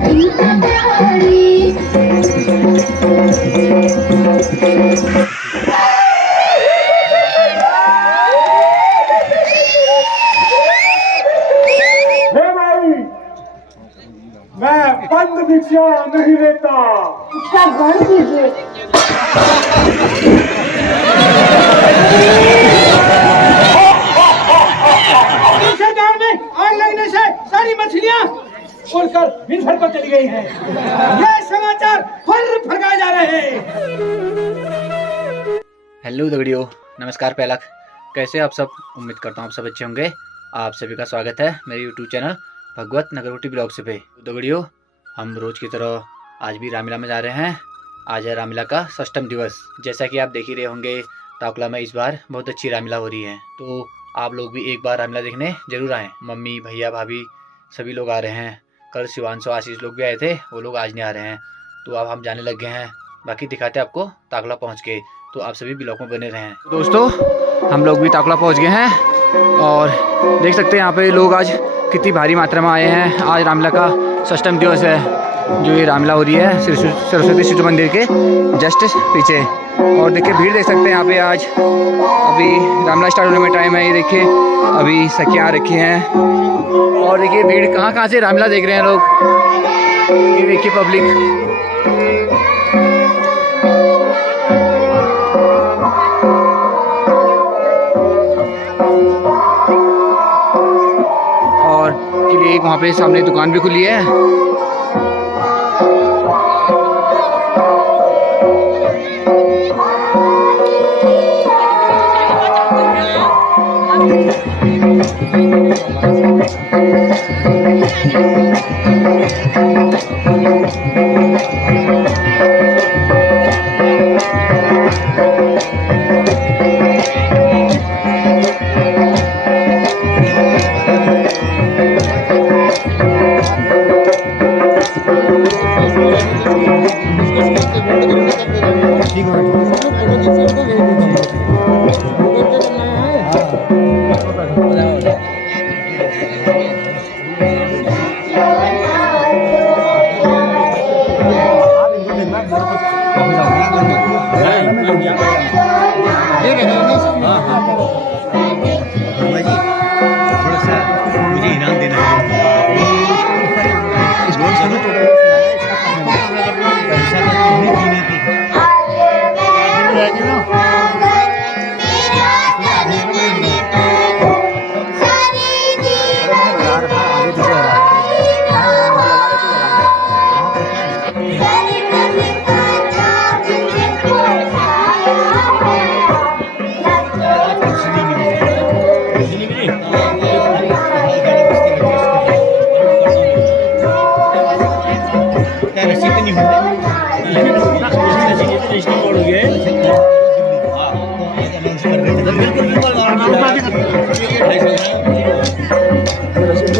मैं बंद भिक्षा नहीं लेता। इसका ग्रहण कीजिए। आग लगने से सारी मछलियां उड़कर बिनफर को चली गई हैं। ये समाचार फैलाए जा रहे हैं। हेलो दगड़ियों, नमस्कार पहलक, कैसे आप सब? उम्मीद करता हूँ आप सब अच्छे होंगे। आप सभी का स्वागत है मेरे यूट्यूब चैनल भगवत नगरकोटी ब्लॉग्स पे। दगड़ियों, हम रोज की तरह आज भी रामलीला में जा रहे हैं। आज है रामलीला का षष्ठम दिवस। जैसा कि आप देख ही रहे होंगे, टाकला में इस बार बहुत अच्छी रामलीला हो रही है, तो आप लोग भी एक बार रामलीला देखने जरूर आएँ। मम्मी, भैया, भाभी सभी लोग आ रहे हैं। कल शिवांशु, आशीष लोग भी आए थे, वो लोग आज नहीं आ रहे हैं। तो अब हम जाने लग गए हैं। बाकी दिखाते हैं आपको टाकला पहुँच के, तो आप सभी ब्लॉग में बने रहें। दोस्तों, हम लोग भी टाकला पहुँच गए हैं और देख सकते हैं यहाँ पे लोग आज कितनी भारी मात्रा में आए हैं। आज रामलीला का षष्ठम दिवस है, जो ये रामलीला हो रही है सरस्वती शिशु मंदिर के जस्ट पीछे। और देखिए भीड़ देख सकते हैं यहाँ पे। आज अभी रामलीला स्टार्ट होने में टाइम है। ये देखिए अभी सखियाँ आ रखी हैं और देखिए भीड़ कहाँ से रामलीला देख रहे हैं लोग। ये देखिए पब्लिक। और एक वहाँ पे सामने दुकान भी खुली है।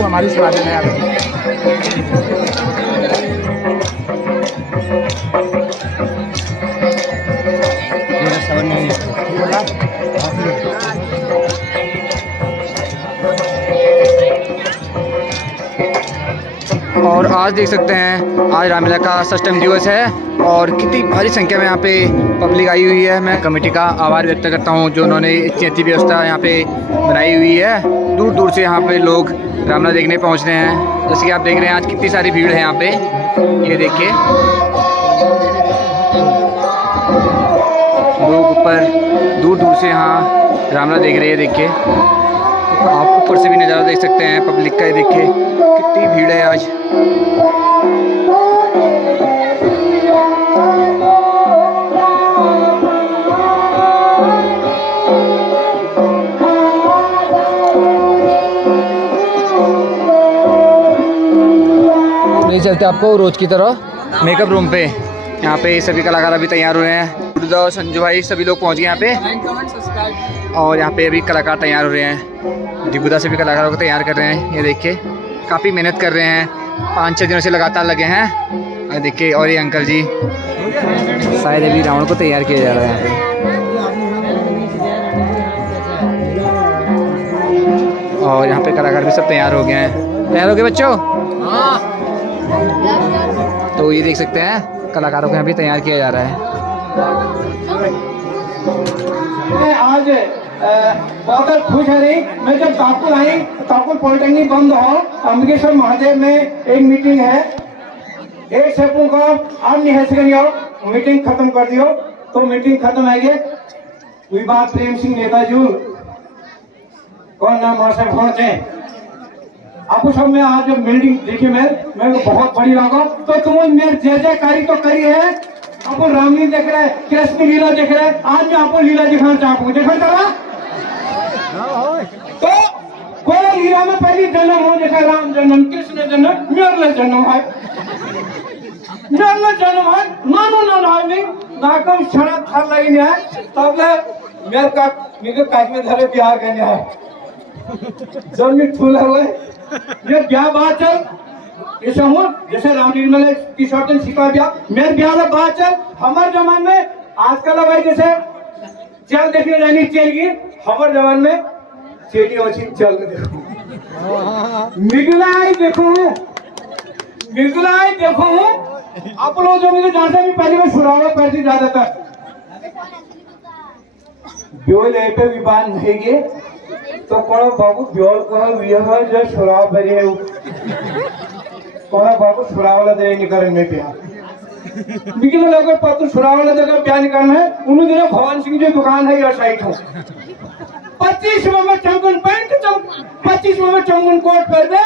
हमारी स्वागत है और आज देख सकते हैं आज रामलीला का षष्ठम दिवस है और कितनी भारी संख्या में यहाँ पे पब्लिक आई हुई है। मैं कमेटी का आभार व्यक्त करता हूँ जो उन्होंने इतनी अच्छी व्यवस्था यहाँ पे बनाई हुई है। दूर दूर से यहाँ पे लोग रामलीला देखने पहुँच रहे हैं। जैसे कि आप देख रहे हैं आज कितनी सारी भीड़ है यहाँ पे। ये देखिए लोग ऊपर दूर दूर से यहाँ रामलीला देख रहे हैं। देखिए आप ऊपर से भी नज़ारा देख सकते हैं पब्लिक का। ये देखिए कितनी भीड़ है आज। ले चलते आपको रोज की तरह मेकअप रूम पे। यहाँ पे सभी कलाकार अभी तैयार हुए हैं। गुरुदास, संजू भाई सभी लोग पहुँच गए यहाँ पे और यहाँ पे अभी कलाकार तैयार हो रहे हैं। दिगुदा सभी कलाकारों को तैयार कर रहे हैं। ये देखिए काफ़ी मेहनत कर रहे हैं, 5-6 दिनों से लगातार लगे हैं। और देखिए और ये अंकल जी शायद अभी रावण को तैयार किया जा रहा है यहाँ पे। और यहाँ पे कलाकार भी सब तैयार हो गए हैं। तैयार हो गए बच्चों? तो ये देख सकते हैं कलाकारों को यहाँ भी तैयार किया जा रहा है। आज बहुत खुश है रही। मैं जब ताकुल आई, ताकुल पॉलिटेक्निक बंद हो, अम्बिकेश्वर महादेव में एक मीटिंग है। एक सेकंड को आप नहीं है सेकंड मीटिंग खत्म कर दियो। तो मीटिंग खत्म है ये विवाद प्रेम सिंह नेताजी कौन नाम वहां से पहुंचे आपको सब में आज बिल्डिंग देखी मैं बहुत बड़ी लगा। तो तुम मेरे जय जयकारी तो करी है। आपको रामलीला देख रहे हैं, कृष्ण लीला देख रहे हैं। आज मैं आपको लीला दिखाना चाहूँ, देखा चला। तो कोई लीला में पहली जन्म हो, जैसे राम जन्म, कृष्ण जन्म, मेरे जन्म है, मेरे जन्म है। मानो ना नामी नाकम क्षणा था लगी है। तब मेरे का मेरे काट में धरे प्यार करने है। जब मैं ठूला हुए ये ब्याह बात चल ऐसा हूँ जैसे रामलीला में किशोर दिन सिखा ब्याह मेरे ब्याह में बात चल। हमारे जमान में आजकल भाई जैसे चल देखने जानी चाहिए। हमारे जमान में चेटी वची चल देखो मिगलाई देखो आप लोग जो मुझे जानते भी पहले में सुरावा पैसे ज्यादातर ब्योल पे विवाद नहीं गए। तो कौन बाबू ब्योल को जो सुराव भरी है कौन बाबू सुरावला दे निकल में प्यार बिकिन लोगों पत्र सुरावला दे प्यार निकालना है। उन्होंने दिनों भगवान सिंह जो दुकान है या साइट हो 25 में चमकन पैंट 25 में चमकन कोट पहन दे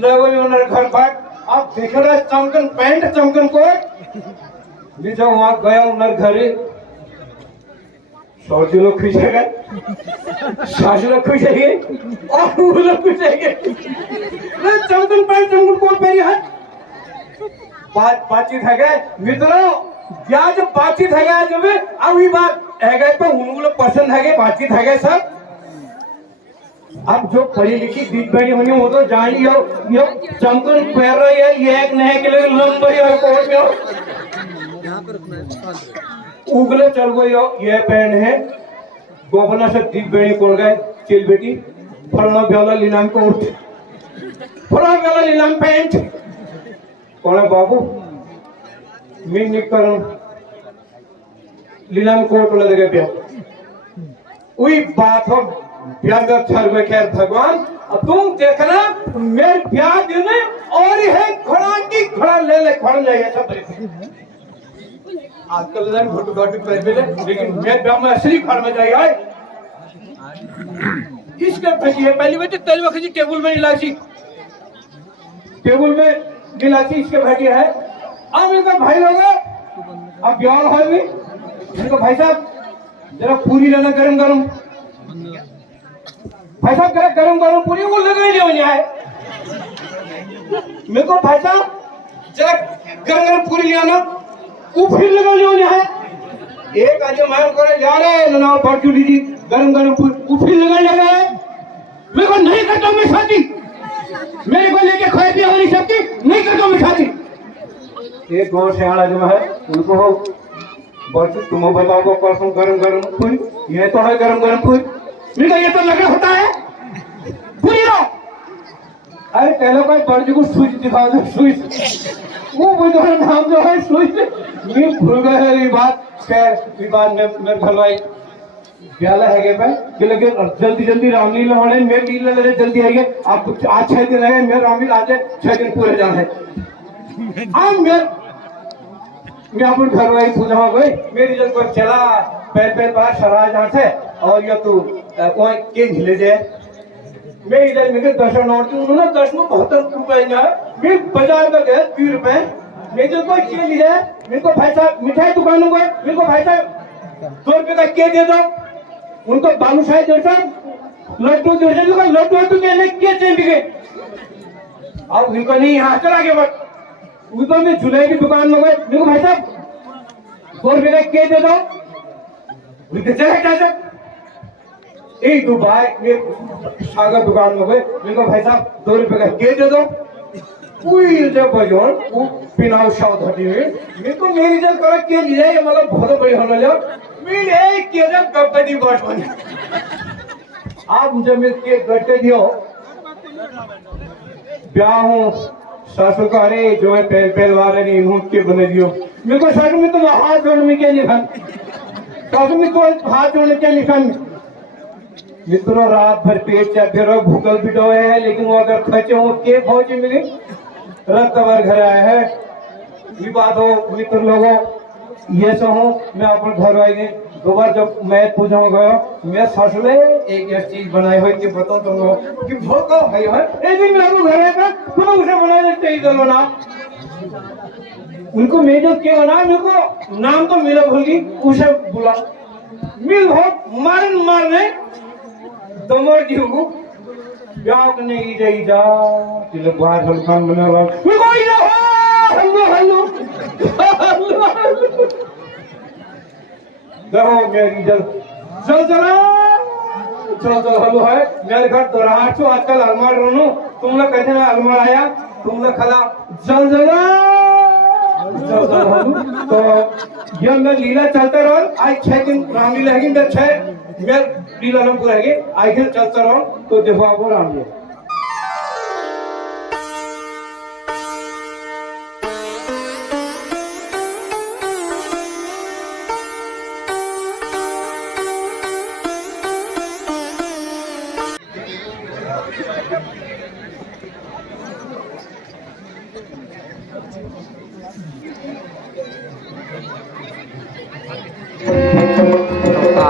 लोगों ने उन्हें घर बाट आप देख रहे चमकन पैंट चमकन कोट भी जब वहां गया उन्हें घरे सौजी लोग खुश है, सास लोग खुश है और वो लोग खुश है। चमकन पैंट चमकन कोट पहनी है। बातचीत है गए मित्रों क्या जब बातचीत है गया जब अब ये बात है गए तो उन लोग पसंद है गए बातचीत है गए सब। अब जो पढ़ी लिखी दीद बड़ी होनी वो तो जान ही हो यो चमकन पहन रही है ये एक नए के लिए लंबी और कोट में उगले चल गई हो ये पहन है गोपना से दीद बड़ी कोल गए चिल बेटी फलना ब्याला लीलाम को उठ फलना ब्याला लीलाम पैंट कौन है बाबू मीन निकल लीलाम कोट वाला देखे ब्याह वही बात हो ब्याह का छर खैर भगवान तुम देखना मेरे ब्याह दिन और है खड़ा की खड़ा ले खड़ा जाइए सब आजकल घुट घुट पर लेकिन मेरे ब्याह में असली खड़ में जाइए इसके भजी है पहली बेटी तेल वक्त टेबल में इलाची टेबल में इलाची इसके भजी है। अब इनका भाई होगा अब ब्याह है भी इनको भाई साहब जरा पूरी लेना गरम गरम भाई साहब जरा गरम गरम पूरी वो लगा ही नहीं है मेरे को भाई साहब जरा गरम गरम पूरी ले आना वो फिर लगा नहीं है। एक आज मैं करे जा रहे ना बर्चू दीदी गरम गरम पूरी वो फिर लगा है। मेरे को नहीं करता हूँ मैं शादी मेरे को लेके खाए पिया वाली सबकी नहीं करता हूँ मैं शादी। एक गाँव से आना जो है उनको हो बर्चू तुम बताओ को परसों गरम गरम पूरी ये तो है गरम गरम पूरी मेरे को ये तो लगा होता है पूरी लो। अरे पहले कोई बर्चू को स्विच दिखा दो स्विच वो बुझे नाम जो है स्विच मैं भूल गए है ये बात खैर विवाद में मेरे भलवाई प्याला है के पे लेकिन जल्दी जल्दी रामलीला होने मेरे लीला ले जल्दी है आप 6 दिन रहे मेरे रामलीला आज 6 दिन पूरे जाना है। अब मैं अपन घर वाली पूजा हो गई मेरी जब कोई चला पैर बाहर शरा जहाँ से और या तू कोई के झिले जाए मैं इधर मेरे 10 नोट उन्होंने 10 में 72 रुपए मैं बाजार में गए 20 रुपए मेरे जो कोई के लिए मेरे को भाई साहब मिठाई दुकानों को मेरे को भाई साहब 2 रुपए का के दे दो उनको बालूशाही जैसा लड्डू जैसे लड्डू के लिए के चाहिए अब उनको नहीं यहाँ चला गया बट उनको मैं जुलाई की दुकान में गए मेरे को भाई साहब 2 रुपए का के दे दो एक दो भाई सागर दुकान में गए मेरे को भाई साहब 2 रुपए का के दे दो कोई जब बजोन वो पिनाव शाउट हटी हुई मेरे को मेरी जब करा के लिए ये मतलब बहुत बड़ी होने लगा मेरे एक के जब गपदी बात बनी आप मुझे मेरे के गट्टे दियो ब्याह हो सासू का अरे जो है पहलवार है नहीं के बने दियो मेरे को सासू में तो हाथ जोड़ने में क्या निशान सासू में तो हाथ जोड़ने क्या निशान मित्रों रात भर पेट चाहे भूखल बिटो है लेकिन वो अगर खचे हो के फौजी मिले रक्त भर घर आए है ये बात हो मित्र लोगों ये सो हूँ मैं अपने घर आएंगे दो बार जब मैं पूजा गया मैं ससुरे एक ऐसी चीज बनाई हुई कि बताओ तुम लोग कि भोका है एक दिन मेरे घर आएगा तुम उसे बना देते ही चलो ना उनको मैं जो क्या बना मेरे को नाम तो मिला भूलगी उसे बुला मिल बहुत मारने दमर दी को ब्याह करने की जाई जा तिलक बाहर हलकान बना हुआ कोई ना हेलो देखो मेरी जल हेलो है मेरे घर दोराहा छो आजकल अलमार रोनो तुम लोग कहते ना अलमार आया तुम लोग खला जल तो ये मैं लीला चलते रहो आज 6 दिन रामलीला है कि 6 मैं लीला लंबू रहेगी आज चलते रहो तो देखो आपको रामलीला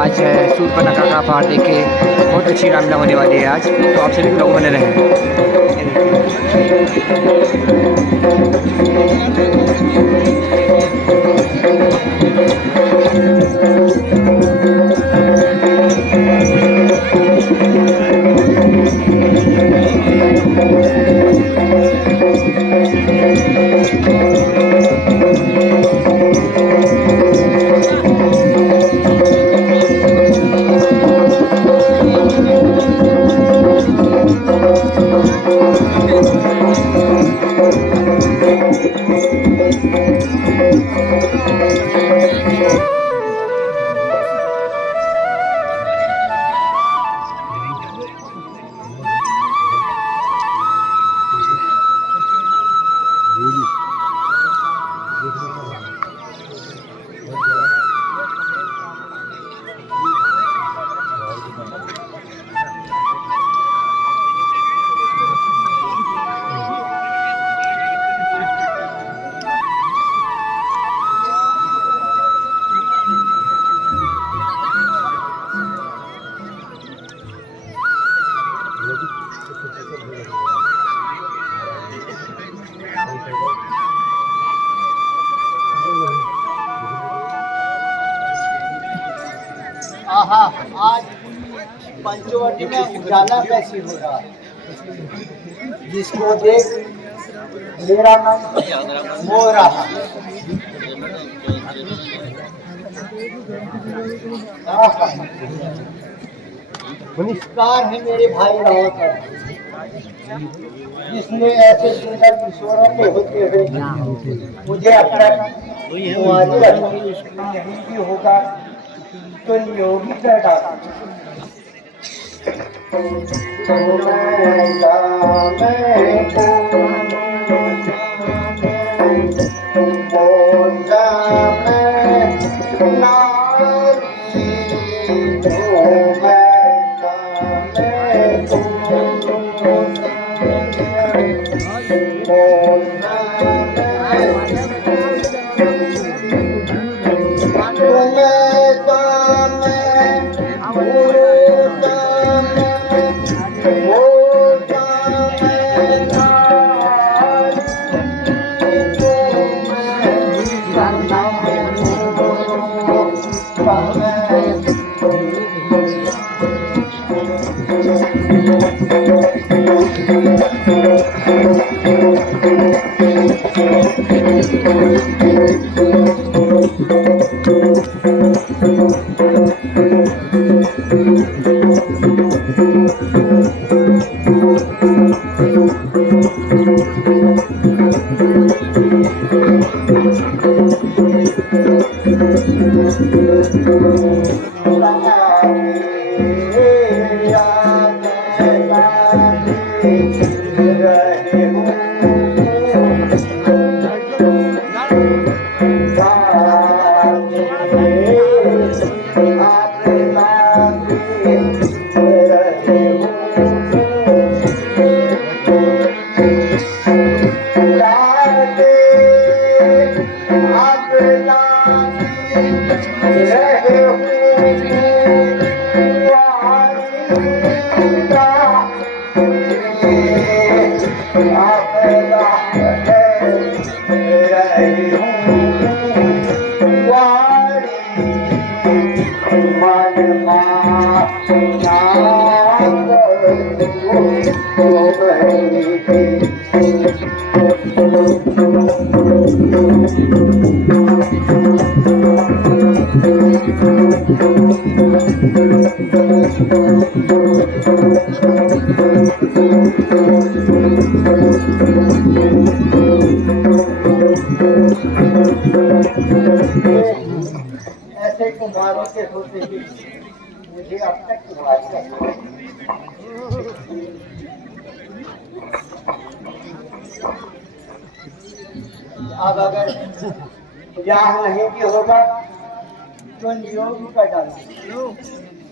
आज है सूर्यपनखा का पहाड़ देख के बहुत अच्छी रामलीला होने वाली है आज, तो आप सभी लोग बने रहें। आज पंचवटी में उजाला कैसी हो रहा है, जिसको देख मेरा मन मोह रहा। नमस्कार है मेरे भाई रावत, जिसने ऐसे सुंदर किशोरों के होते हुए मुझे अपना भी होगा तो नियोगी कर डाला। ऐसे कुमारों के होते ही मुझे अब तक तुम्हारी अब अगर ब्याह नहीं भी होगा तो नियोग का डालना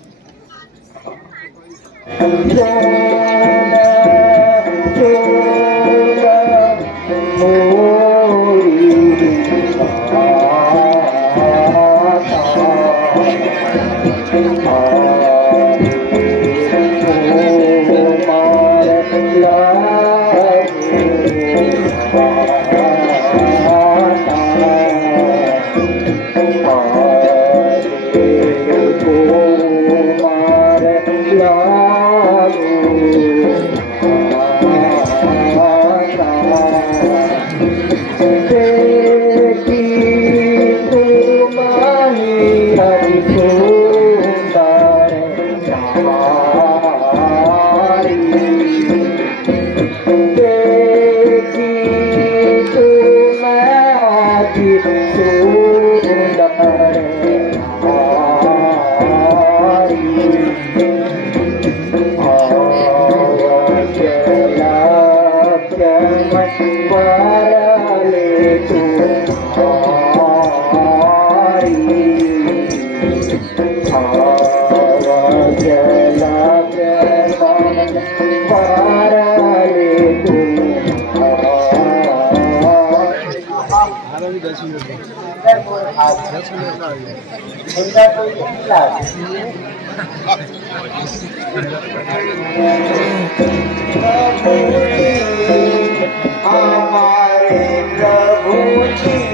हमारे प्रभु जी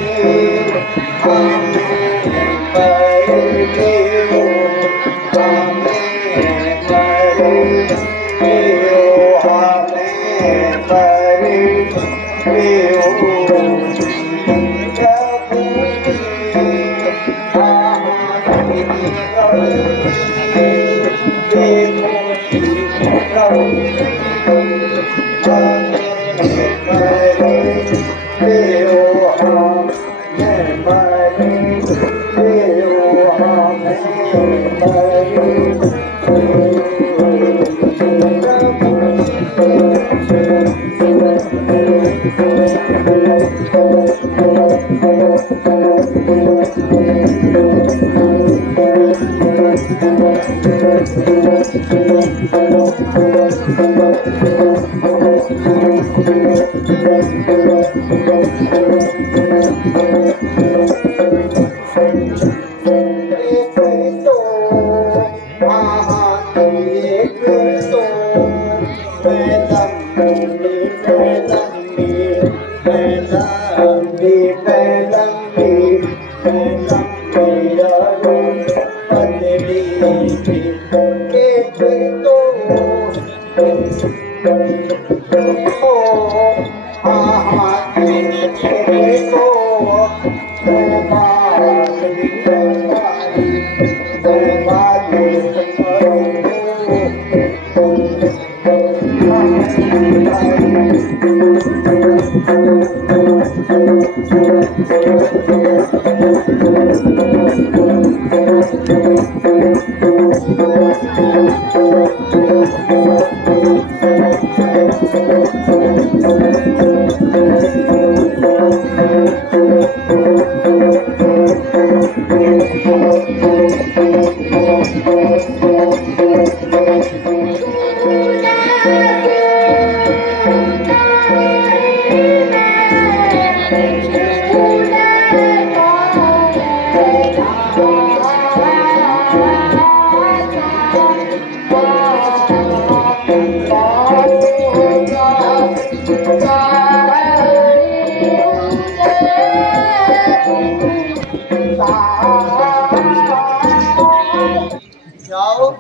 जाओ,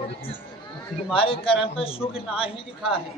तुम्हारे कर्म पर सुख ना ही लिखा है।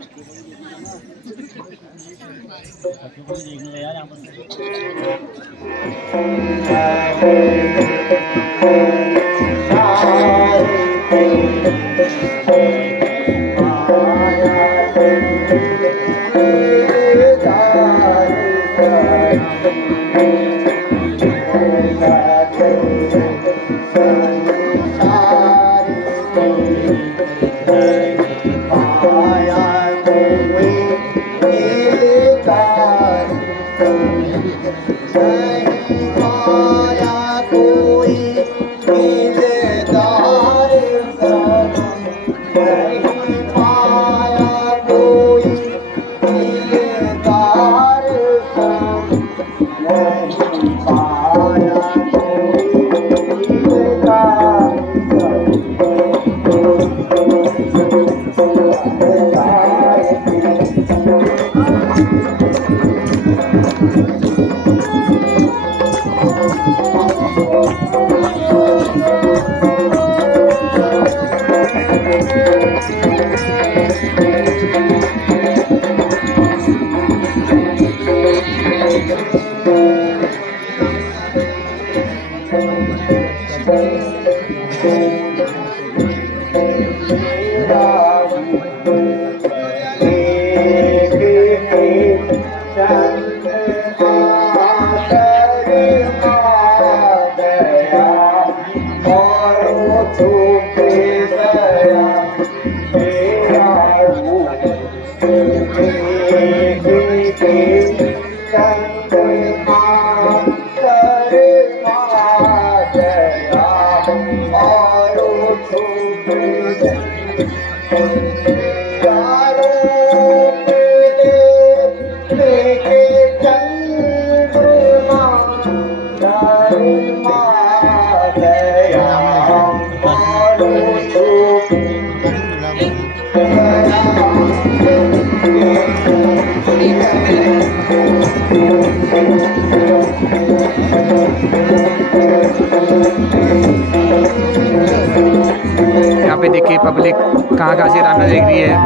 यहाँ पे देखिए पब्लिक कहाँ से रामनाथ देख रही है।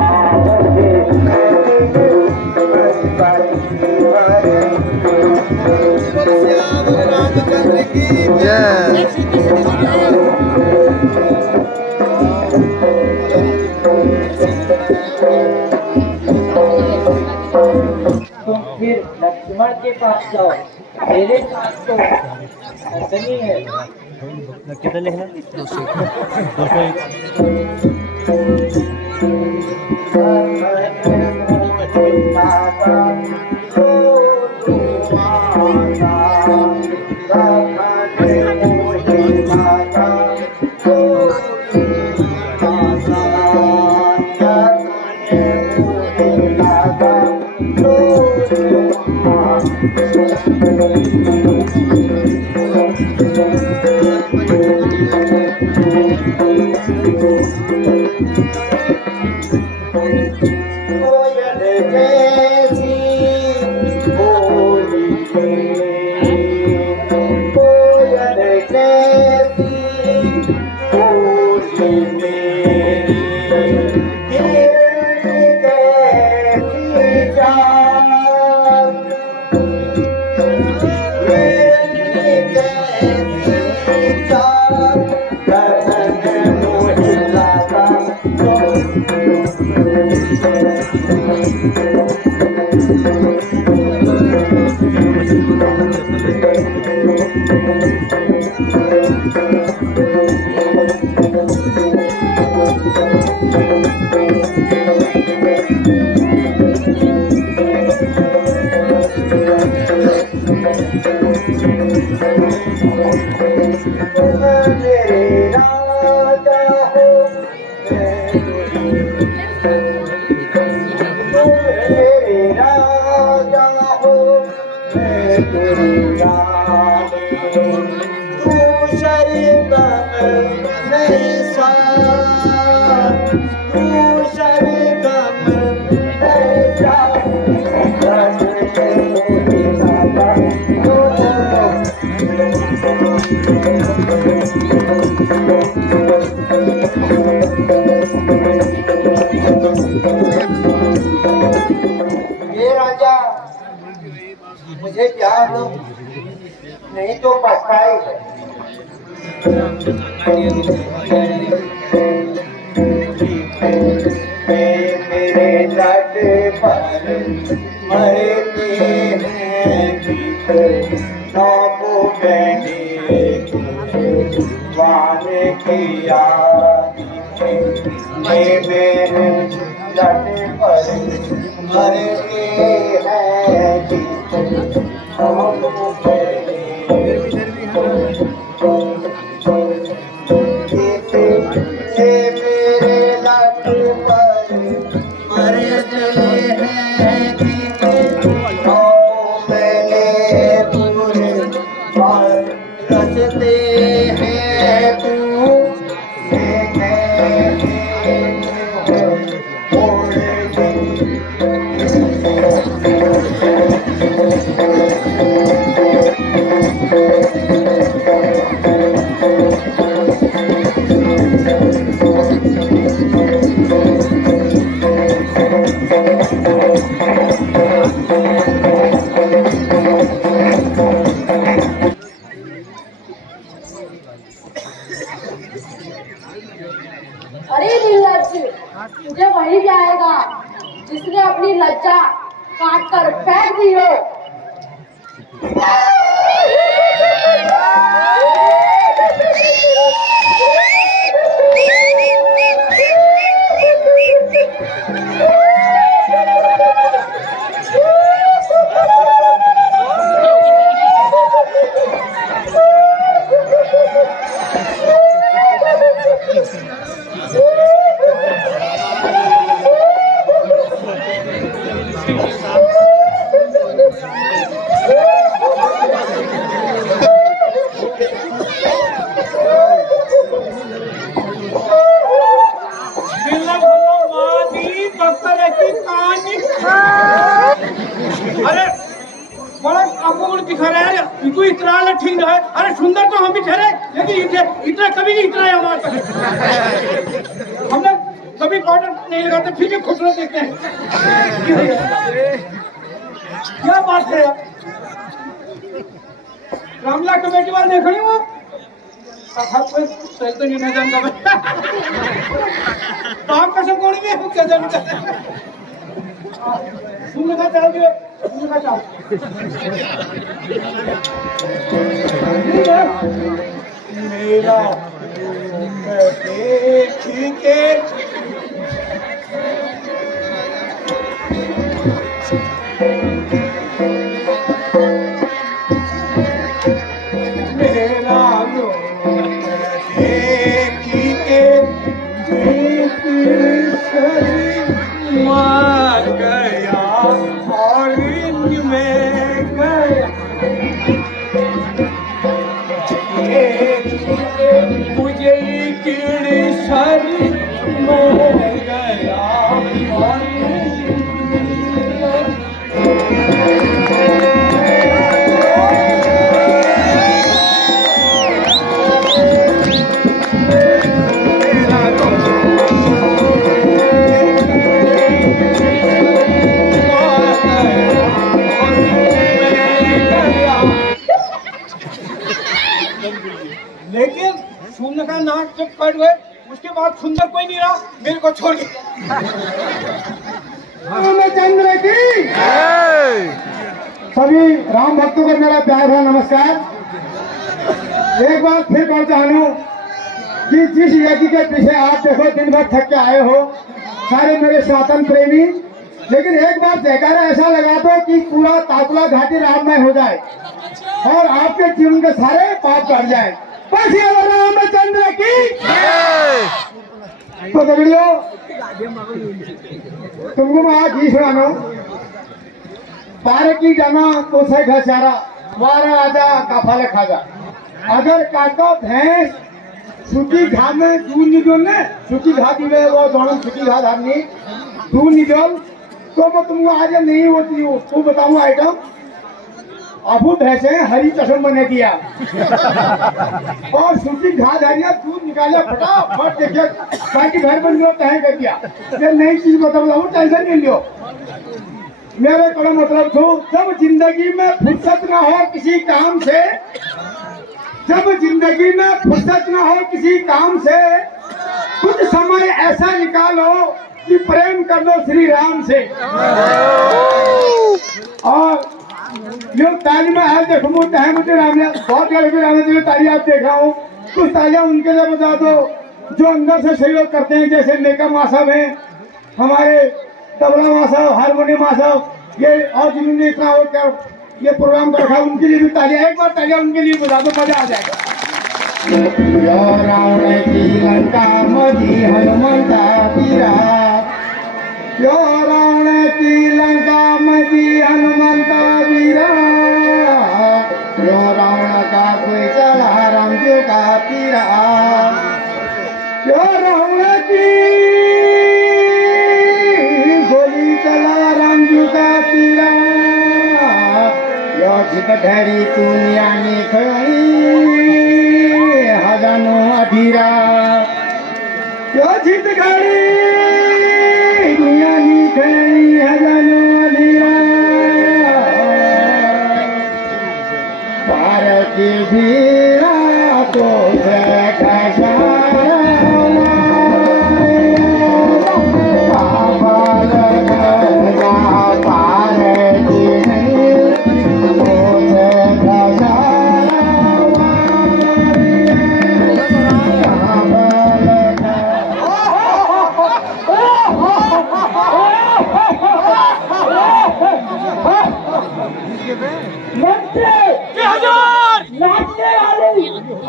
तुम फिर लक्ष्मण के पास जाओ, मेरे साथ तो नहीं है। कितना लिखना? 不是个门， राजा मुझे प्यार दो, नहीं तो पछताएगा। मेरे लट पर मरते हैं गीत, नौको मैंने वाने किया। मेरे लट पर मरते हैं गीत, नौको मैंने मेरे लट पर मरते हैं गीत, मैंने पूरे रचते हैं तू अरे निर्लज्ज, तुझे वही जाएगा जिसने अपनी लज्जा काट कर फेंक दी हो। अरे बड़ा अपूर्ण दिखा रहा है, इनको इतना ठीक है। अरे सुंदर तो हम भी ठहरे, लेकिन इतना कभी नहीं इतना है हमारे पास। हम लोग कभी पाउडर नहीं लगाते, फिर भी खूबसूरत देखते हैं। क्या बात है यार, रामला कमेटी वाले देख रही हो, चलते नहीं ना जानता मैं। आप कसम कोड़ी में क्या जानता सुनने का चाहोगे, सुनने का चाहो मेरा ठीक है। मेरा ठीक है, मार गया ऑरेंज में गया, मुझे कीड़े सर में गया लेकिन सुनने का नाक जब कट गए उसके बाद सुंदर कोई नहीं रहा मेरे को छोड़ के। रामचंद्र की सभी राम भक्तों को मेरा प्यार है नमस्कार। एक बार फिर कह चाहूँ कि जिस यज्ञ के पीछे आप देखो दिन भर थक के आए हो सारे मेरे स्वातंत्र प्रेमी, लेकिन एक बार जयकारा ऐसा लगा दो कि पूरा तातुला घाटी राममय हो जाए और आपके जीवन के सारे पाप कट जाए। बस ये रामचंद्र की। तो दगड़ियों तुमको मैं आज ही सुनाना, 12 की जाना तो से घसारा, 12 आजा काफाले खाजा। अगर काको भैंस सूखी घास में दूध निकल ने सूखी घास में वो दोनों सूखी घास हमने दूध निकल तो मैं तुमको आज नहीं होती हूँ तो बताऊँ आइटम। अबू भैंसे हरी चश्म बने दिया और सूखी घास हरिया दूध निकाले फटाफट देखिए बाकी घर बन गया तय कर दिया। ये नई चीज बताऊँ टेंशन नहीं लियो। मेरे को मतलब छू जब जिंदगी में फुर्सत ना हो किसी काम से, जब जिंदगी में फुर्सत ना हो किसी काम से, कुछ समय ऐसा निकालो कि प्रेम कर लो श्री राम से। और जो ताली में है देखो मुझे राम ने बहुत राम जी ताली आप देख रहा हूँ, कुछ तालियां उनके लिए बता दो जो अंदर से सहयोग करते हैं, जैसे नेका मासाब है, हमारे तबला मासाब, हारमोनियम मासाब, ये और जिन्होंने इतना हो क्या ये प्रोग्राम रखा, उनके लिए भी तालियां, एक बार तालियां उनके लिए बजा दो, मजा आ जाएगा। यो रावण की लंका मजी हनुमंता पीरा, यो रावण की लंका मजी हनुमंता वीरा, यो रावण का कोई चला राम जो का पीरा, यो रावण की गोली चला राम जो का पीरा, यो झिकढरी दुनिया ने खड़ी हजानो अधीरा, यो झिकढरी दुनिया ने खड़ी हजानो अधीरा, भारत भीरा तो देखा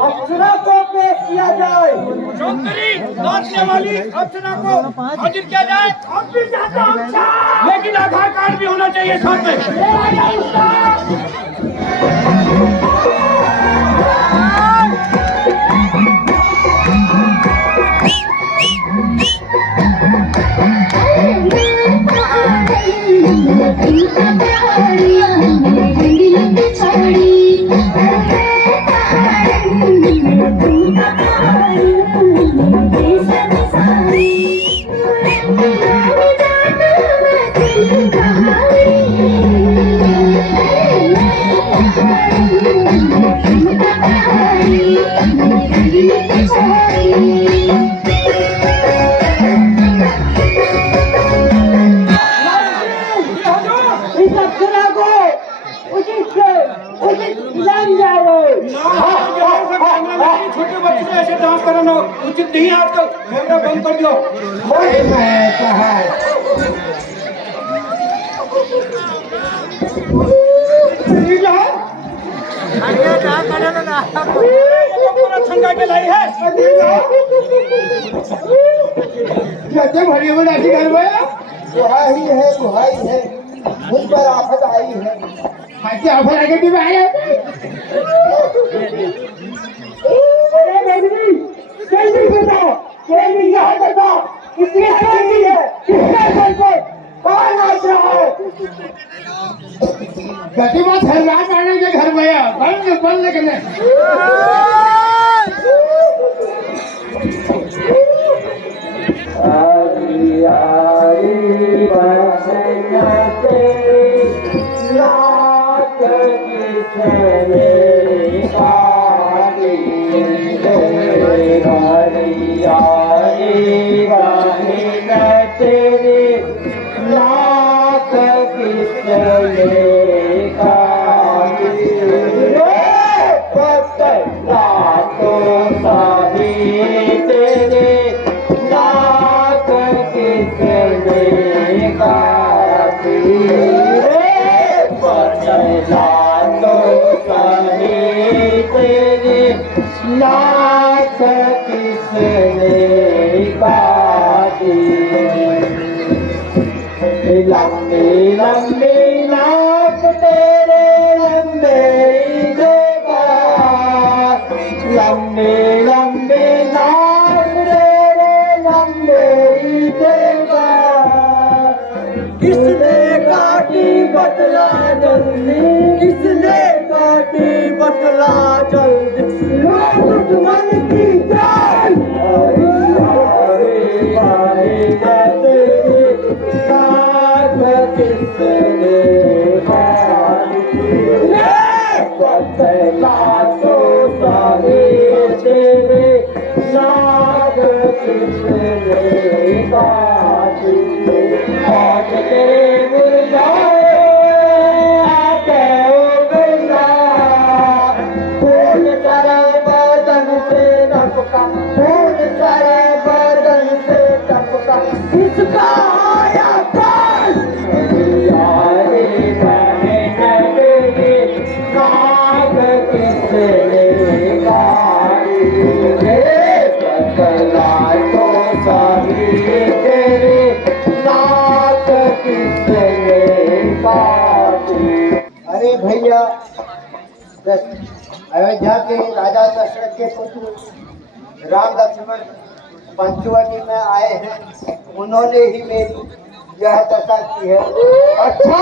अप्सरा को पेश किया जाए, नाचने वाली अप्सरा को हाजिर किया जाए। लेकिन आधार कार्ड भी होना चाहिए साथ में। छोटे बच्चे से ऐसे डांस कराना उचित नहीं है। आपका कैमरा बंद कर दो। ठंडा के लाई है भरी में डाली घर में गुहाई है मुझ पर आफत आई है, बाकी आफत आगे भी आए। जल्दी बताओ यहाँ बताओ किसकी शादी है, किसके घर पर कौन नाच रहा है? गति बात हल्ला पाने के घर में बंद करने लंबे लंबे नाक तेरे लंबे बाल, लंबे लंबे नाक तेरे लंबे बाल, किसने काटी बतला जल्दी, किसने काटी बतला जल्दी, दुश्मन की जान किसने किसने काटी आज तेरे मुरझाए आके उगला फूल सारे बदन से टपका फूल सारे बदन से टपका किसका आया काल यारे बने नगरी नाग किसने काटी रे बदला तो सारी तेरे नाग किसने काटी। अरे भैया, अयोध्या के राजा दशरथ के पुत्र राम लक्ष्मण पंचवटी में आए हैं, उन्होंने ही मेरी यह दशा की है। अच्छा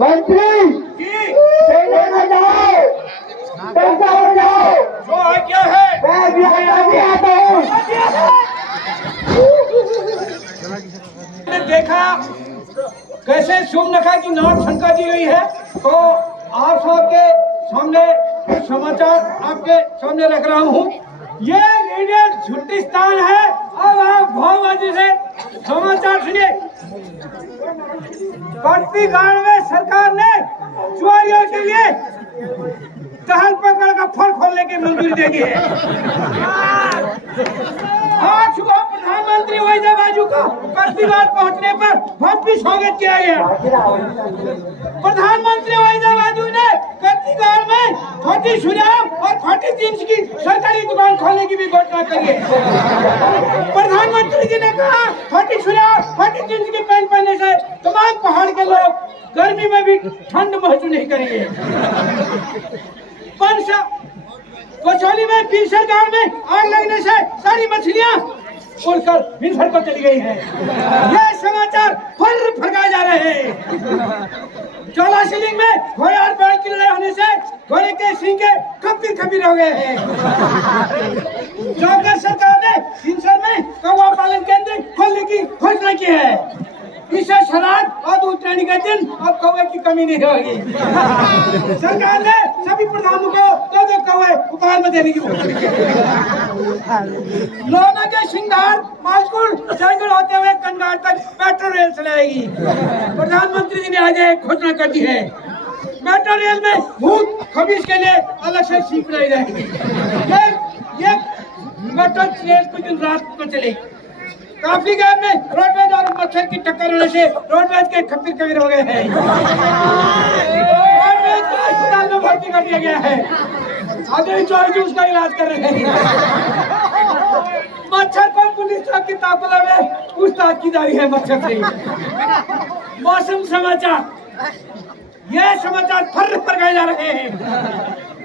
मंत्री, सेना में जाओ, पैसा हो जाओ। जो है क्या है? मैं अभी आता हूँ। ने देखा कैसे शूर्पणखा की नाक छनका दी गई है, तो आप सबके सामने समाचार आपके सामने रख रहा हूँ। ये रेडियो झुट्टिस्तान है। अब आप भावबाजी से समाचार सुनिए। बढ़ती गांव में सरकार ने चुआरियों के लिए दहल पकड़ का फल खोलने की मंजूरी दे दी है। आज सुबह प्रधानमंत्री वैद्य बाजू का कस्तीबाद पहुंचने पर भव्य स्वागत किया गया। प्रधानमंत्री वैद्य बाजू ने कस्तीबाद में खोटी सुझाव और खोटी जींस की सरकारी दुकान खोलने की भी घोषणा करी है। प्रधानमंत्री जी ने कहा खोटी सुझाव खोटी जींस की पैंट पहनने से तमाम पहाड़ के लोग गर्मी में भी ठंड महसूस नहीं करेंगे। कोचौली में पीसर गांव में आग लगने से सारी मछलियां उड़कर बिछड़ कर चली गई हैं। ये समाचार फरगाए जा रहे हैं। चौलासिलिंग में घोड़े और बैल की लड़ाई होने से घोड़े के सींग खपीर हो गए हैं। जोकर सरकार ने हिंसर में कौवा पालन केंद्र खोलने की घोषणा की है। इसे श्राद्ध और दूध देने के दिन अब कौवे की कमी नहीं होगी। सरकार ने सभी प्रधानों को दो कौवे उपहार में देने की घोषणा की है। लोना के सिंगार मालकुल जयगढ़ होते हुए कंडार तक मेट्रो रेल चलाएगी। प्रधानमंत्री जी ने आज एक घोषणा कर दी है। मेट्रो रेल में भूत खबीज के लिए अलग से सीट बनाई जाएगी। ये मेट्रो रेल कुछ दिन रात को चलेगी। काफी गैप में रोडवेज और मच्छर की टक्कर होने से रोडवेज के खपीर हो गए हैं। रोडवेज को अस्पताल में भर्ती कर दिया गया है। अगले 24 उसका इलाज कर रहे हैं। मच्छर को पुलिस की ताकुला में पूछताछ की जा रही है मच्छर से। मौसम समाचार, ये समाचार फरगाए जा रहे हैं।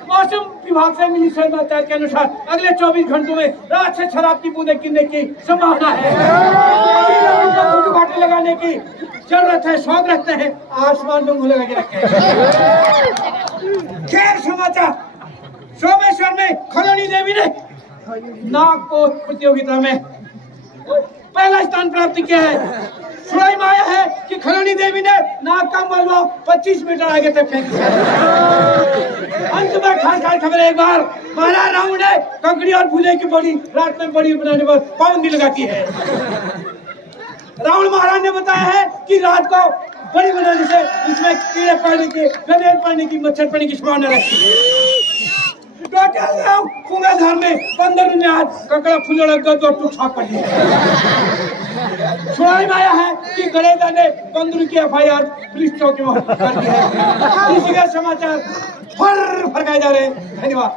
मौसम विभाग से मिली समाचार के अनुसार अगले 24 घंटों में रात से शराब की बूंदें गिरने की संभावना है। घाटे लगाने की जरूरत है। शौक रखते हैं आसमान में मुंह लगा के रखे। खेल समाचार, सोमेश्वर में खलोनी देवी ने नागपोत प्रतियोगिता में पहला स्थान प्राप्त किया है। सुनाई में आया है कि खलोनी देवी ने नाग का मलबा 25 मीटर आगे तक फेंक दिया। अंत में खास खबर एक बार महाराज रावण ने कंकड़ी और भूले की बॉडी रात में बड़ी बनाने पर पाबंदी लगाती है। रावण महाराज ने बताया है कि रात को बड़ी बनाने से इसमें कीड़े पड़ने की, गंधेर पड़ने की, मच्छर पड़ने की संभावना रहती है। कुंगाधार में बंदर ने आज ककड़ा फुलड़ा गद और टूट छाप कर दिया। सुनाई में आया है कि गणेशा ने बंदर की FIR पुलिस चौकी में कर दी है। इसी के समाचार फरगाए जा रहे हैं। धन्यवाद।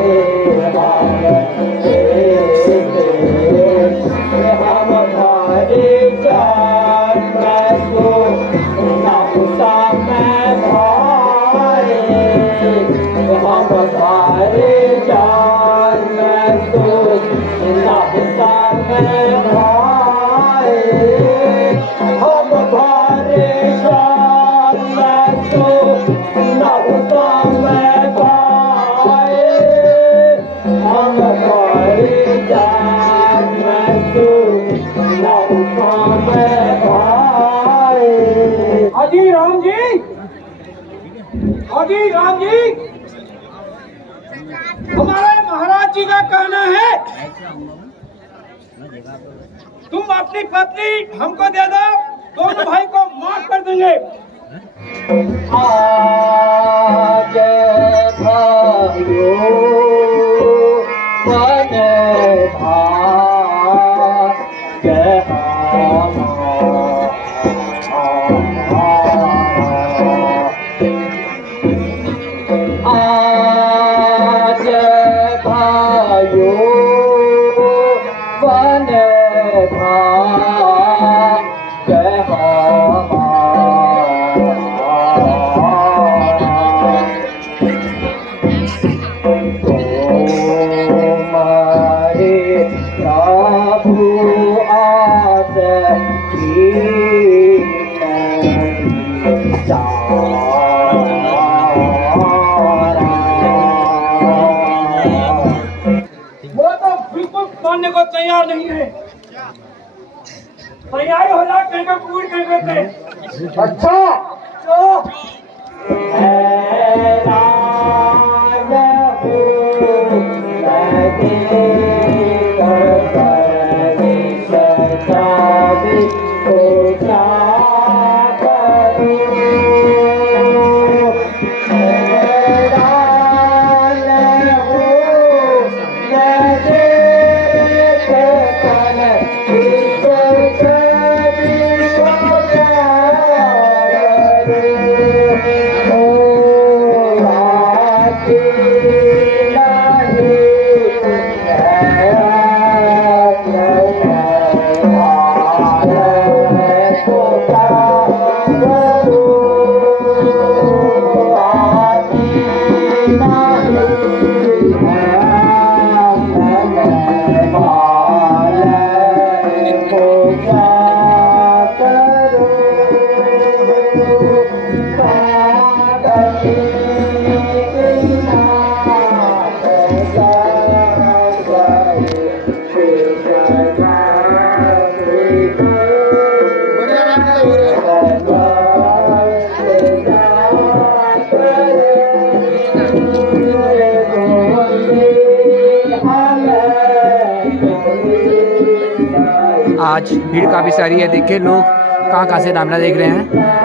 Hare जी, हमारे महाराज जी का कहना है तुम अपनी पत्नी हमको दे दो, दोनों भाई को माफ कर देंगे। आज भाइयों वन भाग्य आज भाइयों वन भाग्य वो तो बिल्कुल मानने को तैयार नहीं है। तैयारी हो जाए कहीं का कूड़ कहीं पे। अच्छा तो आज भीड़ काफ़ी सारी है, देखिए लोग कहाँ कहाँ से रामलीला देख रहे हैं।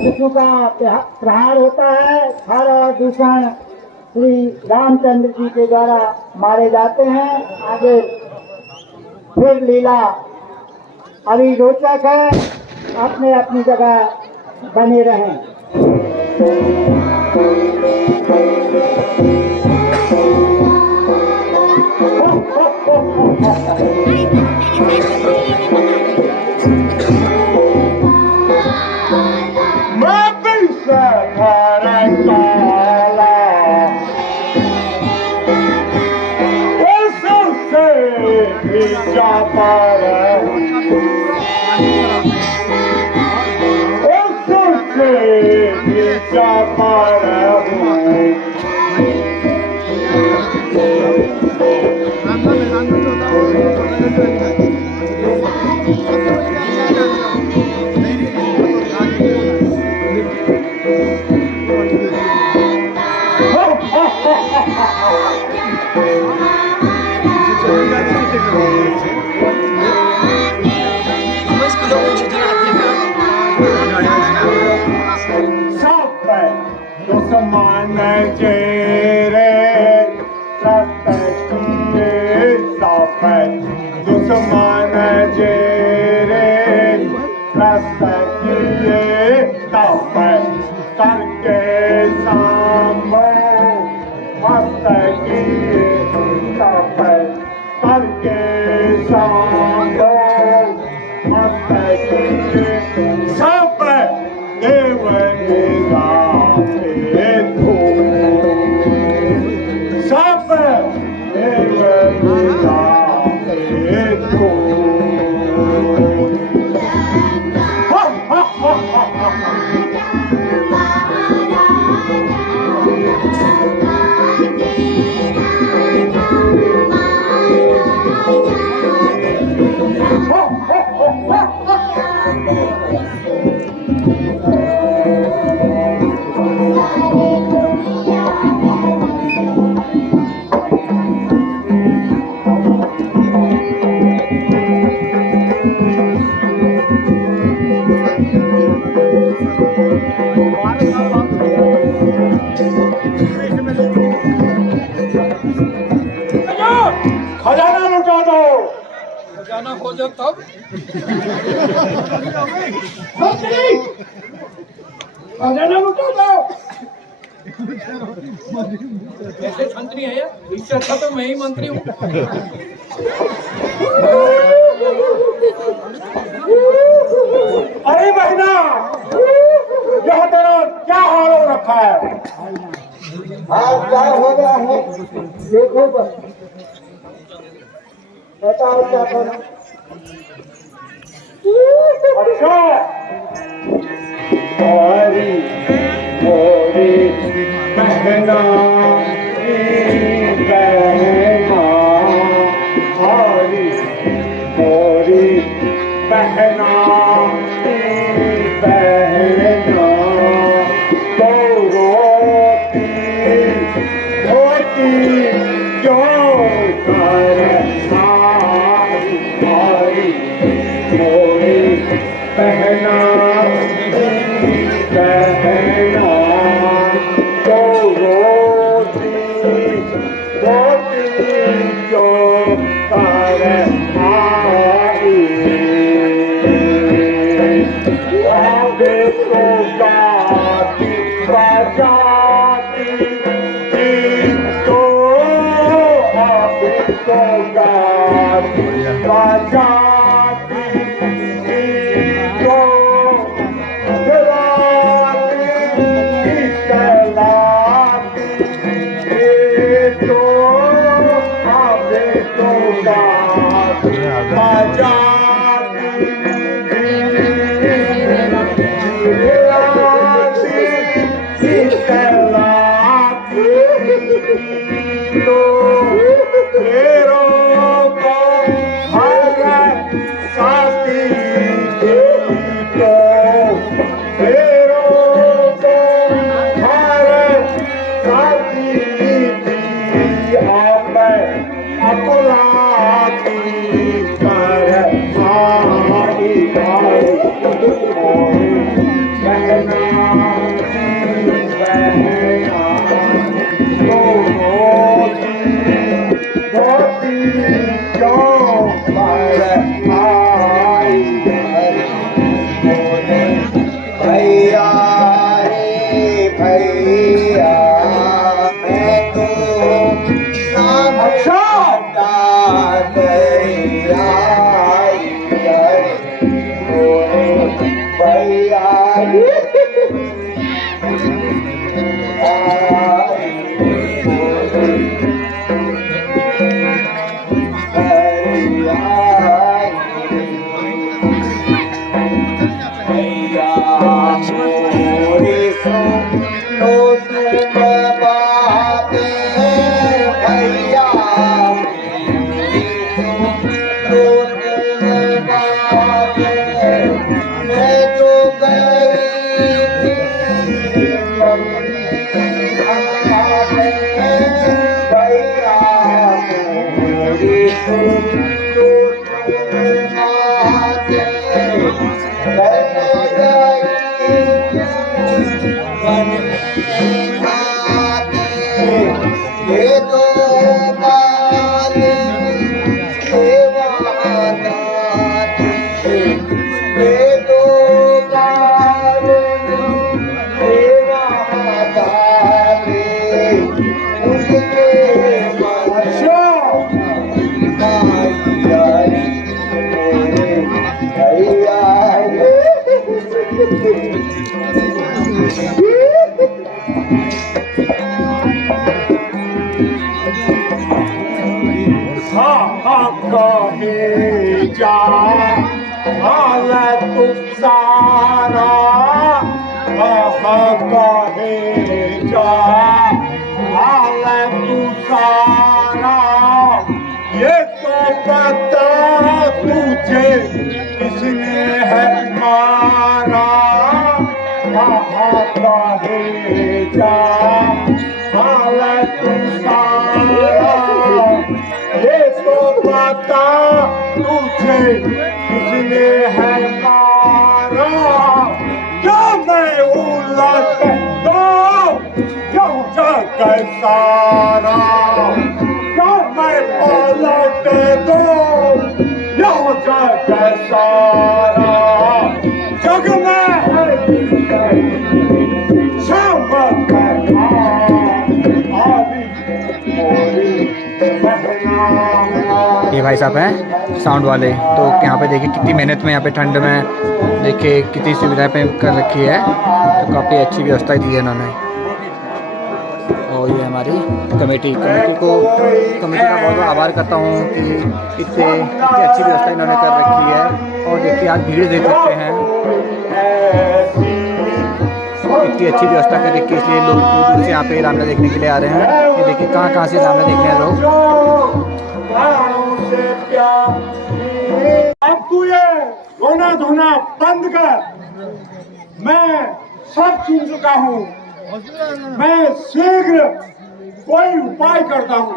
राक्षसों का प्रहार होता है। हर और दूषण श्री रामचंद्र जी के द्वारा मारे जाते हैं। आगे फिर लीला अभी रोचक है, अपने अपनी जगह बने रहें। खजाना लुटा दो। खजाना खोजो तब खजाना लुटा दो। कैसे मंत्री है यार, इससे अच्छा तो मैं ही मंत्री हूँ। अरे बहना, यह तेरा क्या हाल हो रखा है? क्या हो गया है देखो बस, बताओ क्या करना। अच्छा, मोरी मोरी बहना मोरी मोरी बहना तो रोती रोती क्यों कर बहना बहना तो रोती रोती क्यों कर आई आगे तो गाती बजाती तो आगे तो गाती बजाती Bye. कहे जा हाल तू सारा कहे जा हाल तू सारा ये तो पता तुझे किसने है मारा कहे जा हाल तू सारा ये तो पता तुझे किसने है मारा क्या मैं उलट दो क्यों जग सारा क्या मैं पलट दो क्यों जग सारा जग में है शाम ये भाई साहब हैं साउंड वाले। तो यहाँ पे देखिए कितनी मेहनत में यहाँ पे ठंड में देखिए कितनी सुविधाएं पे कर रखी है। तो काफ़ी अच्छी व्यवस्था दी है इन्होंने। और ये हमारी कमेटी का बहुत बहुत आभार करता हूँ कि इतनी अच्छी व्यवस्था इन्होंने कर रखी है। और देखिए आज भीड़ देख सकते हैं, इतनी अच्छी व्यवस्था कर रखी है, इसलिए लोग दूर दूर से यहाँ पे रामलीला देखने के लिए आ रहे हैं। ये देखिए कहाँ कहाँ से रामलीला देखने आ लोग। अब तू ये रोना धोना बंद कर, मैं सब सुन चुका हूँ, मैं शीघ्र कोई उपाय करता हूँ।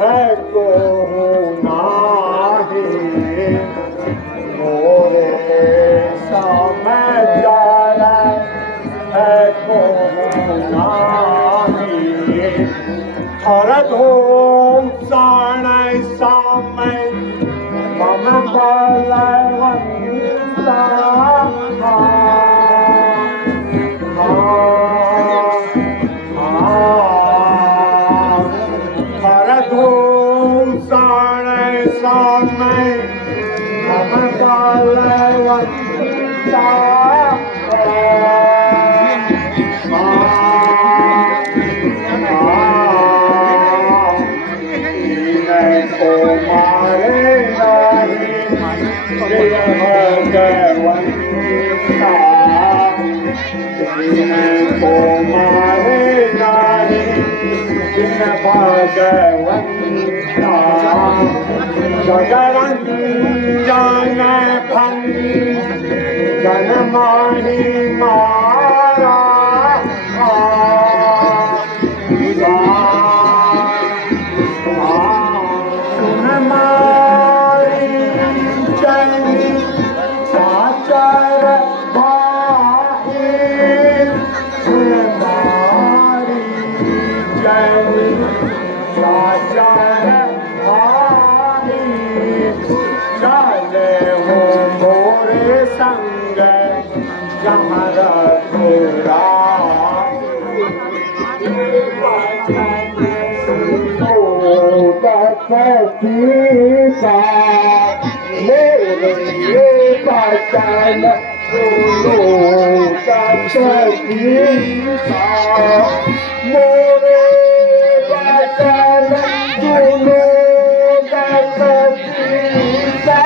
है को नाही मोरे समाचार है को नाही थर धूम साणै सामै मम बलवंता जगवंजन जनमानी मारा मारी चली साचर भाई मारी चली साचर भाई चले हो मोरे संग जहाँ रघुरा सीता मेरे बचन सुनो सीता मोरे बचन सुनो सीता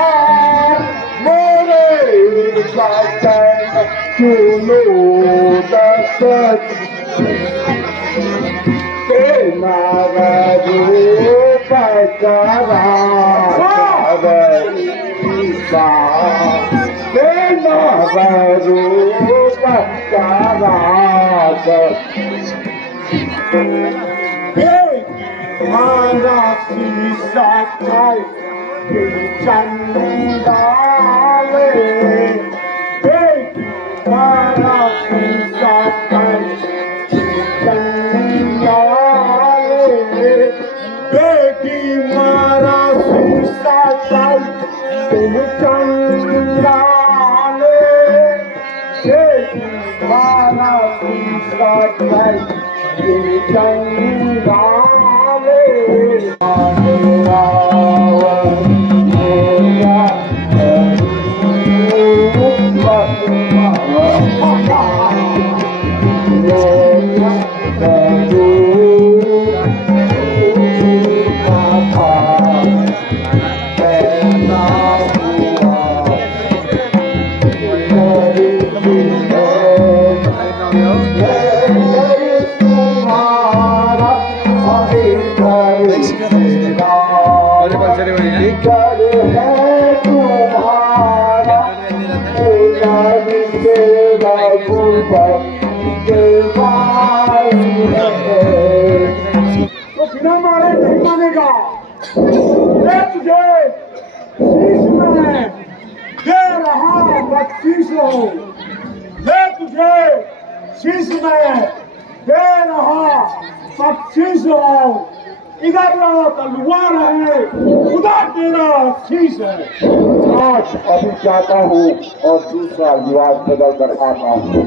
मोरे बचन सुनो दस्तक मारा रूप करा रूप करा मारा शीशा चंदाले मारा शीशा चंदाले बेटी मारा शीशा चंदाले बेटी मारा शीशा चंदाले तो बिना मारे नहीं मानेगा। मैं तुझे शीश में दे रहा बख्शीश हो, मैं तुझे शीश में दे रहा बख्शीश हो। इधर तलवार है, उधर तेरा शीश है। आज अभी जाता हूँ और दूसरा विवाद बदल कर आता हूँ।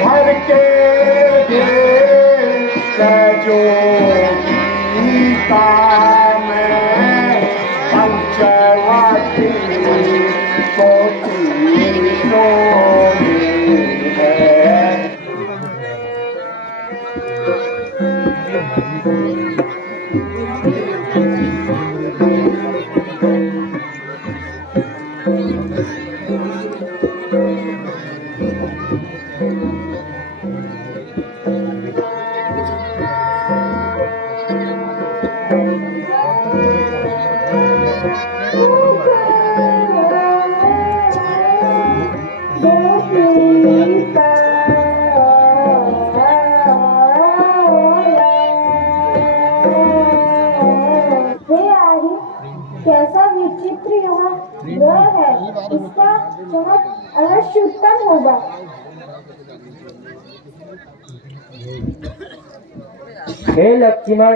भर के जो गीता में पंचवटी कोटि है। कैसा विचित्र यहाँ ग्रह है, इसका चमक अवश्य उत्तम होगा। हे लक्ष्मण,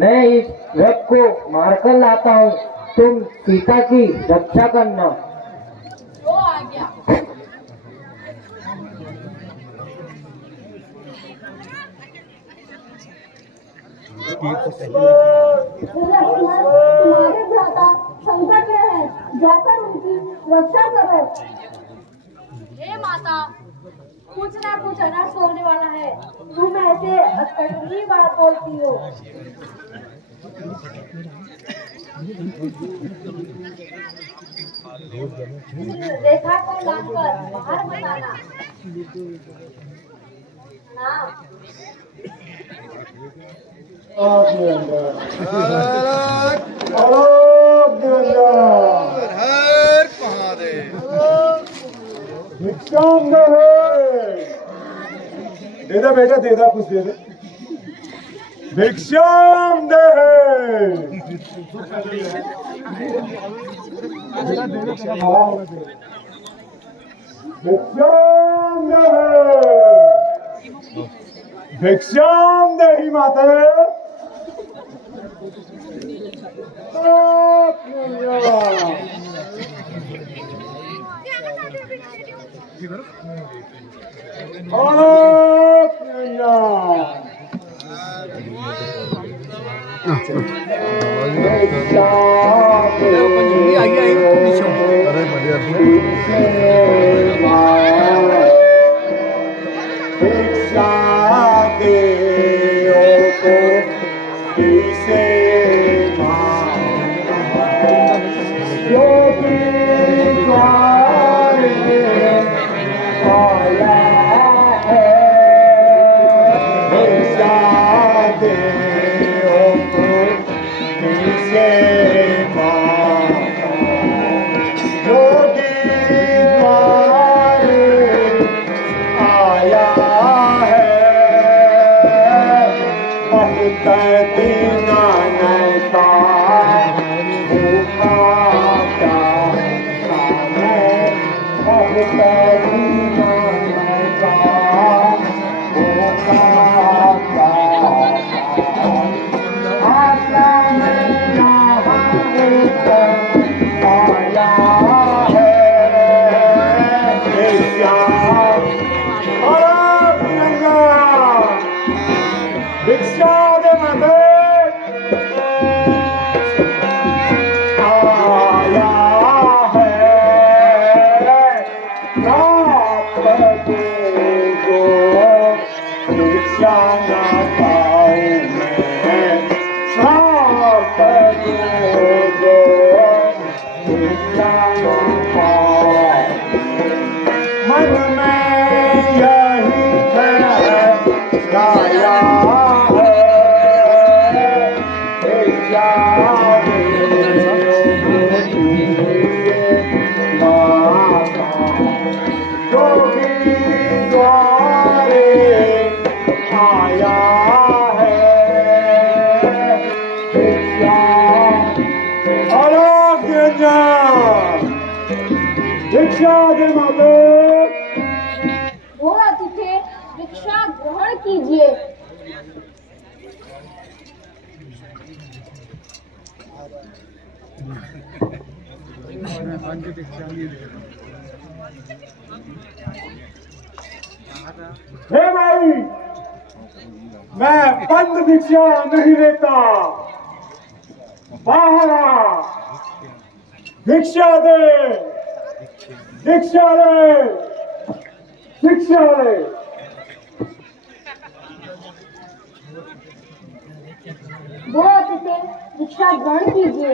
मैं इस रथ को मारकर लाता हूँ, तुम सीता की रक्षा करना। वो आ गया। तुम्हारे भ्राता संकट में है, जाकर उनकी रक्षा करो। हे माता, कुछ ना कुछ अनर्थ होने वाला है, तुम ऐसे अतरंगी बात बोलती हो। रेखा को लाकर बाहर बताना। हाँ। दे दे बेटा, दे दे, कुछ दे दे। भिक्षाम दे भिक्षाम दे ही माता। भिक्षा दे दे से योगी द्वारे आया है बहुत दीना नैता भूखा क्या बहुत दीना नैता भूखा मन में यही लाया भिक्षा दे माता वो अतिथि भिक्षा ग्रहण कीजिए। हे भाई, मैं बंद भिक्षा नहीं लेता, बाहर आ, भिक्षा दे, भिक्षा ले, भिक्षा ले। वो अतिथि भिक्षा ग्रहण कीजिए।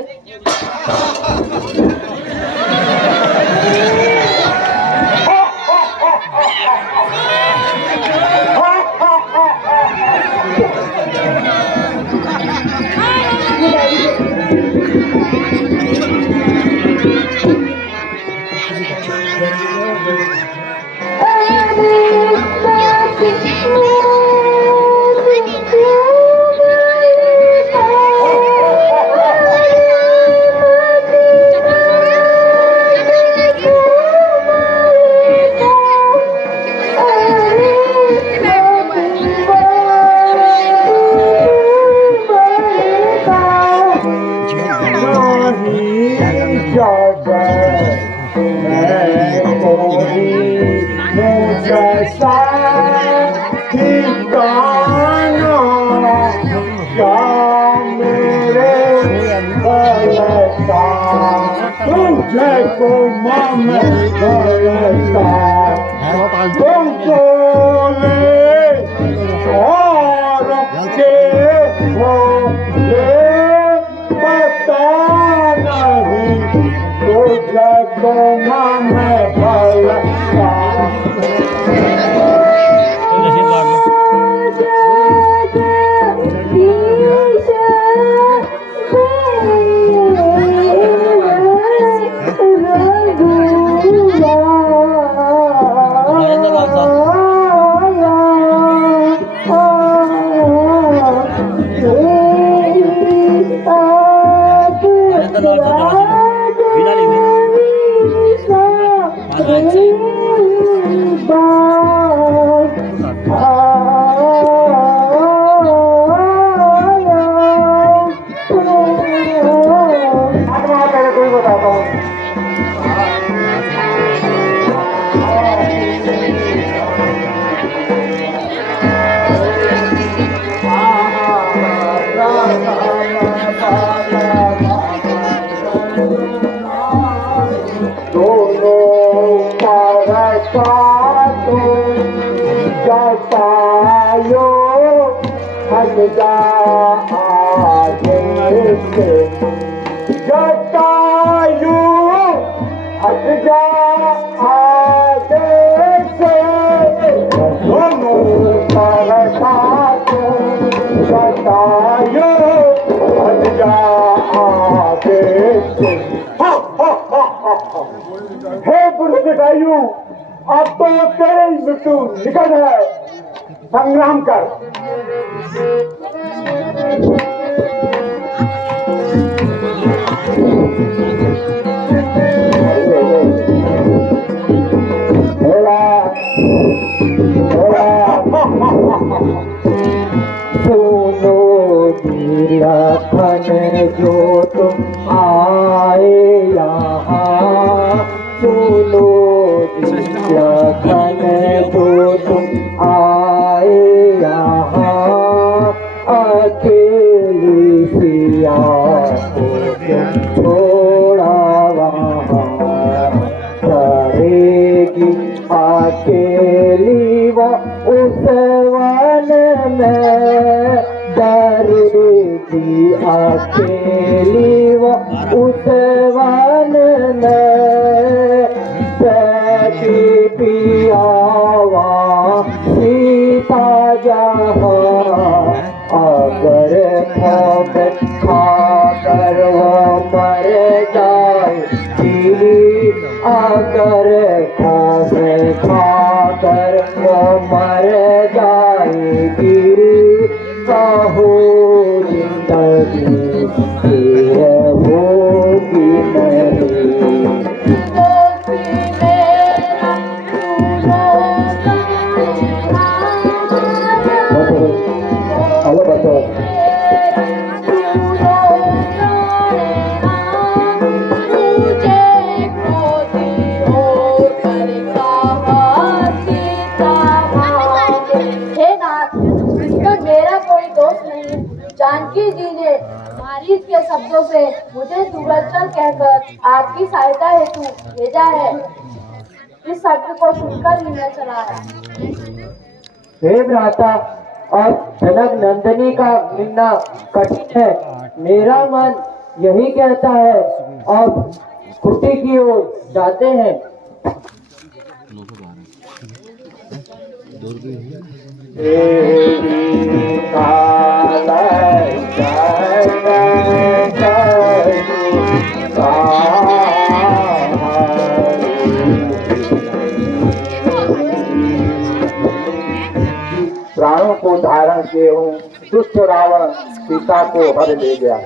जय को माम तुमको ले और के हो ये पता नहीं तो जय को माम जटायु हट जा आगे से दोनों पर साथ अब तो तेरे ही मृत्यु निकट है, संग्राम कर। सुनो लखन जो तुम आए यहाँ, सुनो लखन जो तुम आए यहाँ, अकेली सिया को तुम छोड़ा वहाँ, चलेगी अकेली वो उस वन में, डरेगी अकेली वो उस वन में, बैठी पियावा सीता जहाँ, अगर खाकर वो मर जाएगी, अगर खाकर वो मर जाएगी, कहो जिंदगी फिर होगी नहीं। हेलो बच्चों, मेरा कोई दोस्त नहीं। जानकी जी ने मारीच के शब्दों से मुझे दूरचल कहकर आपकी सहायता हेतु भेजा है। इस शब्द को सुनकर ही मैं चला आया। हे भ्राता, अब जनक नंदिनी का मिलना कठिन है। मेरा मन यही कहता है, अब कुटी की ओर जाते हैं। प्राणों को धारण किए हूँ, दुष्ट रावण सीता को हर ले गया।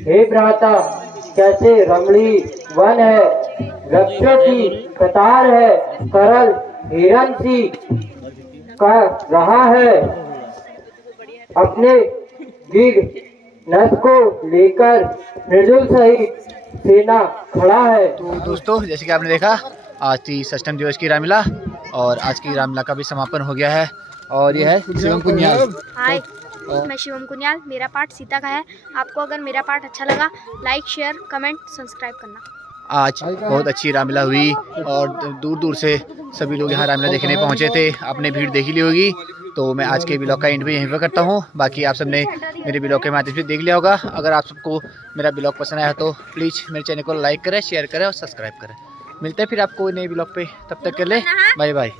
हे भ्राता, कैसे रमणी वन है, वृक्षों की कतार है, करल हिरण सी कर रहा है, अपने गिग नस को लेकर मृदुल सहित सेना खड़ा है। तो दोस्तों, जैसे कि आपने देखा, आज थी षष्ठम दिवस की रामलीला और आज की रामलीला का भी समापन हो गया है। और यह है शिवम कुनियाल। हाय, मैं शिवम कुनियाल। मेरा पार्ट सीता का है। आपको अगर मेरा पार्ट अच्छा लगा, लाइक, शेयर, कमेंट, सब्सक्राइब करना। आज बहुत अच्छी रामलीला हुई और दूर दूर से सभी लोग यहाँ रामलीला देखने पहुँचे थे। आपने भीड़ देख ली होगी। तो मैं आज के ब्लॉग का एंड भी यहीं पर करता हूँ। बाकी आप सबने मेरे ब्लॉग के माध्यम से देख लिया होगा। अगर आप सबको मेरा ब्लॉग पसंद आया तो प्लीज़ मेरे चैनल को लाइक करें, शेयर करें और सब्सक्राइब करें। मिलते हैं फिर आपको नए ब्लॉग पे। तब तक के लिए बाय बाय।